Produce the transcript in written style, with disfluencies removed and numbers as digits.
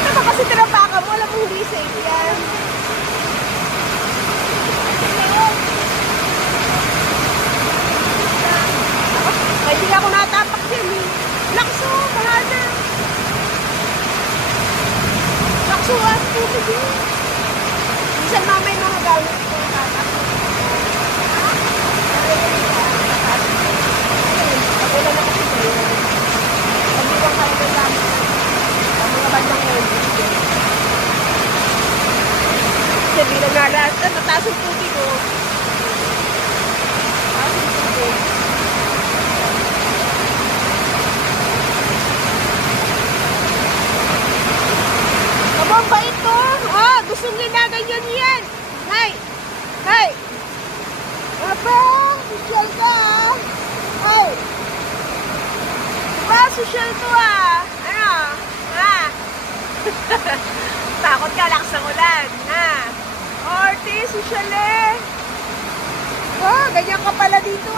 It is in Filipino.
Ito ba kasi tinapaka mo? Alam mo, hindi safe yan. Ay, hindi ako natapak yan eh. Lakso, bahala na. Lakso, at tubig yun. Minsan mamay mga gamit ko natatak. Wala na kasi kayo. Pag-iwang kayo ng gamit. Ang mga bandang ngayon. Kasi bilang nalas. Mataas ang tubig ko. Mataas ang tubig. Kabomba ito. Oh, gustong ginaganyan yan. Hay. Hay. Apa? Social ka ah. Hay. Diba, social to ah. Ano? Ha? Takot ka, lakas ng ulan. Ha? Ortiz, social eh. Oh, ganyan ka pala dito